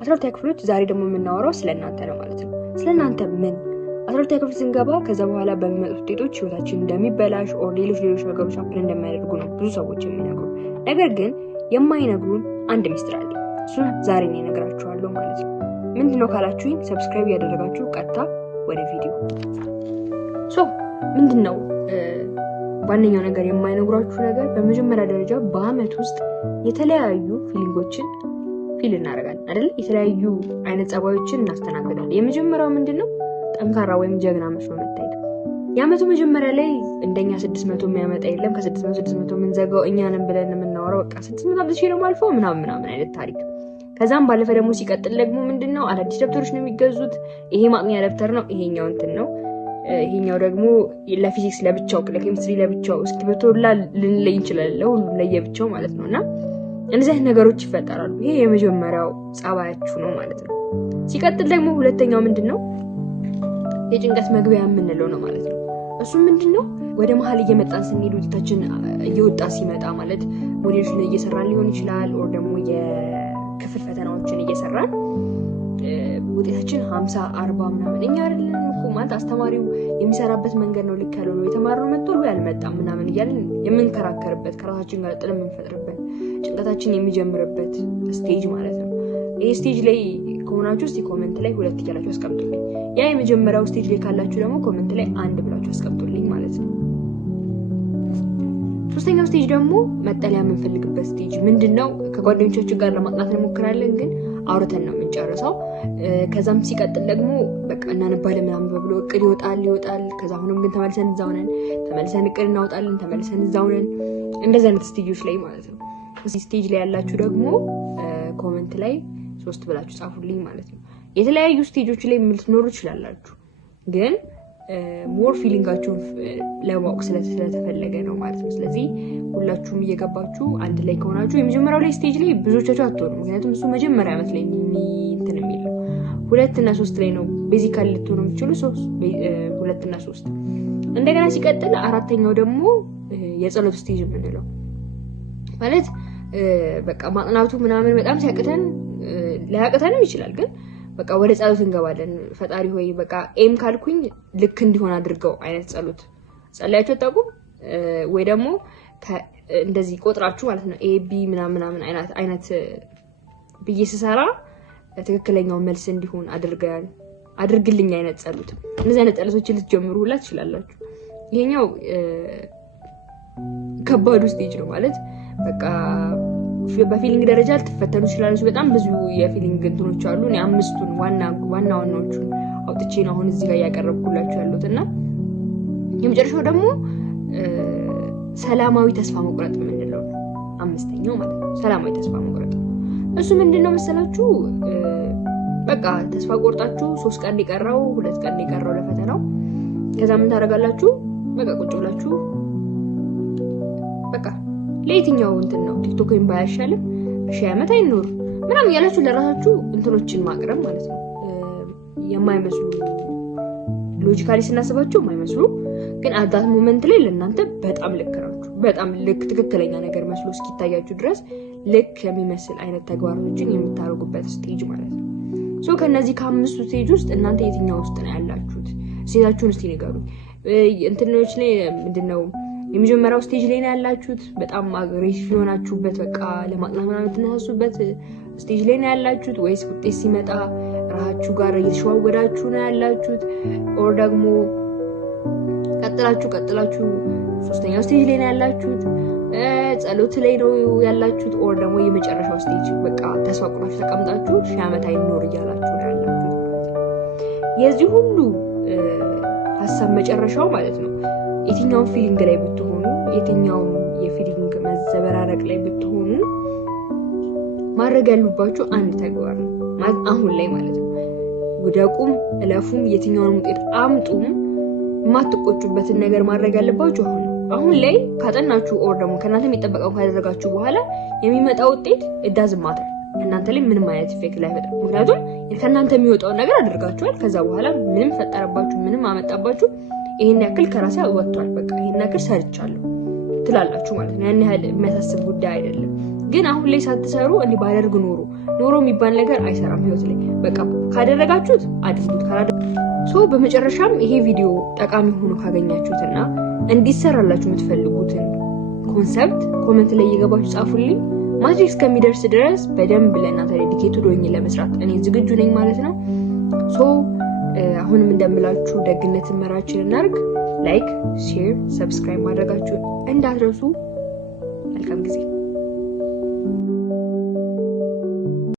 12ኛ ክፍሎች ዛሬ ደግሞ የምናወራው ስለናንተ ነው ማለት ነው። ስለናንተ ምን 12ኛ ክፍል ስንገባ ከዛ በኋላ በሚመጡት ውጤቶች ህይወታችን እንደሚበላሽ ኦር ሌሎች ነገሮች አፕል እንደማያደርጉ ነው ብዙ ሰዎች የሚነግሩን። ነገር ግን የማይነግሩን አንድ ሚስጥር አለ። እሱን ዛሬ ነው እነግራችኋለሁ ማለት ነው። ምንድነው ካላችሁኝ ሰብስክራይብ ያደረጋችሁ ቀጥታ ወደ ቪዲዮ። ምንድነው ዋነኛው ነገር የማይነግራችሁ ነገር? በመጀመሪያ ደረጃ በአመት ውስጥ የተለያዩ ፊሊንጎችን ፊል እናደርጋለን አይደል? የተለያዩ አይነት ጸባዮችን እናስተናግዳለን። የመጀመሪያው ምንድነው? ጠንካራ ወይም ጀግና መስሎ መታየት። የአመቱ መጀመሪያ ላይ እንደኛ 600 የሚያመጣ የለም። ከ600 የምንዘጋው እኛንም ብለን የምናወራው በቃ 600 አብዝሽ ነው ማልፈው ምናምን አይነት ታሪክ። ከዛም ባለፈ ደግሞ ሲቀጥል ደግሞ ምንድነው አዳዲስ ደብተሮች ነው የሚገዙት። ይሄ ማጥኛ ደብተር ነው፣ ይሄኛው እንትን ነው፣ ይሄኛው ደግሞ ለፊዚክስ ለብቻው፣ ለኬሚስትሪ ለብቻው፣ እስክሪብቶ ልንለይ እንችላለን፣ ሁሉም ለየብቻው ማለት ነውና እንደዚህ አይነት ነገሮች ይፈጠራሉ። ይሄ የመጀመሪያው ጸባያችሁ ነው ማለት ነው። ሲቀጥል ደግሞ ሁለተኛው ምንድነው? የጭንቀት መግቢያ የምንለው ነው ማለት ነው። እሱ ምንድነው? ወደ መሀል እየመጣን ስንሄድ ውጤታችን እየወጣ ሲመጣ ማለት ሞዴሎችን እየሰራን ሊሆን ይችላል ኦር ደግሞ የክፍል ፈተናዎችን እየሰራን ውጤታችን 50 40 ምናምን እኛ አይደለም እኮ ማለት አስተማሪው የሚሰራበት መንገድ ነው ልክ ያለው ነው የተማርነው መጥቷል ወይ አልመጣም ምናምን እያልን የምንከራከርበት ከራሳችን ጋር ጥል የምንፈጥርበት ጭንቀታችን የሚጀምርበት ስቴጅ ማለት ነው። ይሄ ስቴጅ ላይ ከሆናችሁ እስቲ ኮሜንት ላይ 2 እያላችሁ አስቀምጡልኝ። ያ የመጀመሪያው ስቴጅ ላይ ካላችሁ ደግሞ ኮሜንት ላይ 1 ብላችሁ አስቀምጡልኝ ማለት ነው። ሶስተኛው ስቴጅ ደግሞ መጠለያ የምንፈልግበት ስቴጅ ምንድነው? ከጓደኞቻችን ጋር ለማጥናት እንሞክራለን ግን አውርተን ነው የምንጨርሰው። ከዛም ሲቀጥል ደግሞ በቃ እናነባለን ምናምን ብሎ እቅድ ይወጣል። ከዛ አሁንም ግን ተመልሰን እዛው ነን፣ ተመልሰን እቅድ እናወጣለን፣ ተመልሰን እዛው ነን። እንደዚህ አይነት ስቴጆች ላይ ማለት ነው። እዚህ ስቴጅ ላይ ያላችሁ ደግሞ ኮሜንት ላይ 3 ብላችሁ ጻፉልኝ ማለት ነው። የተለያዩ ስቴጆች ላይ ልትኖሩ ትችላላችሁ ግን ሞር ፊሊንጋችሁን ለማወቅ ስለተፈለገ ነው ማለት ነው። ስለዚህ ሁላችሁም እየገባችሁ አንድ ላይ ከሆናችሁ የመጀመሪያው ላይ ስቴጅ ላይ ብዙዎቻችሁ አትሆኑም። ምክንያቱም እሱ መጀመሪያ ዓመት ላይ እንትን የሚለው 2 እና 3 ላይ ነው ቤዚካሊ ልትሆኑ የምትችሉ 2 እና 3። እንደገና ሲቀጥል አራተኛው ደግሞ የጸሎት ስቴጅ የምንለው ማለት በቃ ማጥናቱ ምናምን በጣም ሲያቅተን ሊያቅተንም ይችላል ግን በቃ ወደ ጸሎት እንገባለን። ፈጣሪ ሆይ በቃ ኤም ካልኩኝ ልክ እንዲሆን አድርገው አይነት ጸሎት ጸልያችሁ ታውቁ ወይ? ደግሞ እንደዚህ ቆጥራችሁ ማለት ነው ኤቢ ምናምን አይነት ብዬ ስሰራ ትክክለኛው መልስ እንዲሆን አድርግልኝ አይነት ጸሎት። እነዚህ አይነት ጸሎቶችን ልትጀምሩ ሁላ ትችላላችሁ። ይሄኛው ከባዱ ስቴጅ ነው ማለት በቃ በፊሊንግ ደረጃ ልትፈተኑ ትችላላችሁ። በጣም ብዙ የፊሊንግ እንትኖች አሉ። እኔ 5ቱን ዋናዎቹን አውጥቼ ነው አሁን እዚህ ጋር ያቀረብኩላችሁ ያሉትና የመጨረሻው ደግሞ ሰላማዊ ተስፋ መቁረጥ የምንለው ነው። 5ኛው ማለት ነው ሰላማዊ ተስፋ መቁረጥ። እሱ ምንድነው መሰላችሁ? በቃ ተስፋ ቆርጣችሁ 3 ቀን ሊቀረው 2 ቀን ሊቀረው ለፈተናው ከዛ ምን ታደርጋላችሁ? በቃ ቁጭ ብላችሁ በቃ ለየትኛው እንትን ነው ቲክቶክ ወይም ባያሻልም ሺህ ዓመት አይኖር ምናምን ያላችሁ ለራሳችሁ እንትኖችን ማቅረብ ማለት ነው። የማይመስሉ ሎጂካሊ ስናስባቸው የማይመስሉ ግን አዳት ሞመንት ላይ ለእናንተ በጣም ልክ ናችሁ። በጣም ልክ ትክክለኛ ነገር መስሎ እስኪታያችሁ ድረስ ልክ የሚመስል አይነት ተግባሮችን የምታደርጉበት ስቴጅ ማለት ነው። ከነዚህ ከ5ቱ ስቴጅ ውስጥ እናንተ የትኛው ውስጥ ነው ያላችሁት? ስቴጃችሁን እስቲ ንገሩኝ። እንትኖች ላይ ምንድነው የመጀመሪያው ስቴጅ ላይ ነው ያላችሁት? በጣም አግሬሲቭ ሆናችሁበት በቃ ለማጥናት ምናምን ተነሳሱበት ስቴጅ ላይ ነው ያላችሁት? ወይስ ውጤት ሲመጣ ራሳችሁ ጋር እየተሸዋወዳችሁ ነው ያላችሁት? ኦር ደግሞ ቀጥላችሁ 3ኛው ስቴጅ ላይ ነው ያላችሁት? ጸሎት ላይ ነው ያላችሁት? ኦር ደግሞ የመጨረሻው ስቴጅ በቃ ተስፋ ቆርጣችሁ ተቀምጣችሁ ሺህ ዓመት አይኖር እያላችሁ ነው ያላችሁት? የዚህ ሁሉ ሀሳብ መጨረሻው ማለት ነው የትኛውን ፊሊንግ ላይ ብትሆኑ፣ የትኛውን የፊሊንግ መዘበራረቅ ላይ ብትሆኑ ማድረግ ያሉባችሁ አንድ ተግባር ነው ማለት አሁን ላይ ማለት ነው። ውደቁም እለፉም የትኛውን ውጤት አምጡም የማትቆጩበትን ነገር ማድረግ ያለባችሁ አሁን ላይ ካጠናችሁ ኦር ደግሞ ከእናንተ የሚጠበቀው ካደረጋችሁ በኋላ የሚመጣው ውጤት እዳዝማታ እናንተ ላይ ምንም አይነት ኢፌክት ላይ ፈጥሩ። ምክንያቱም ከእናንተ የሚወጣው ነገር አድርጋችኋል። ከዛ በኋላ ምንም ፈጠረባችሁ ምንም አመጣባችሁ ይሄን ያክል ከራሴ ወጥቷል በቃ ይሄን ያክል ሰርቻለሁ ትላላችሁ ማለት ነው። ያን ያህል የሚያሳስብ ጉዳይ አይደለም። ግን አሁን ላይ ሳትሰሩ እንዲህ ባደርግ ኖሮ የሚባል ነገር አይሰራም ህይወት ላይ። በቃ ካደረጋችሁት አድርጉት ሶ በመጨረሻም ይሄ ቪዲዮ ጠቃሚ ሆኖ ካገኛችሁትና እንዲሰራላችሁ የምትፈልጉትን ኮንሰፕት ኮሜንት ላይ እየገባችሁ ጻፉልኝ። ማጅሪክ እስከሚደርስ ድረስ በደንብ ለእናንተ ዴዲኬትድ ሆኜ ለመስራት እኔ ዝግጁ ነኝ ማለት ነው። ሶ አሁንም እንደምላችሁ ደግነትን መራችን እናርግ። ላይክ፣ ሼር፣ ሰብስክራይብ ማድረጋችሁ እንዳትረሱ። መልካም ጊዜ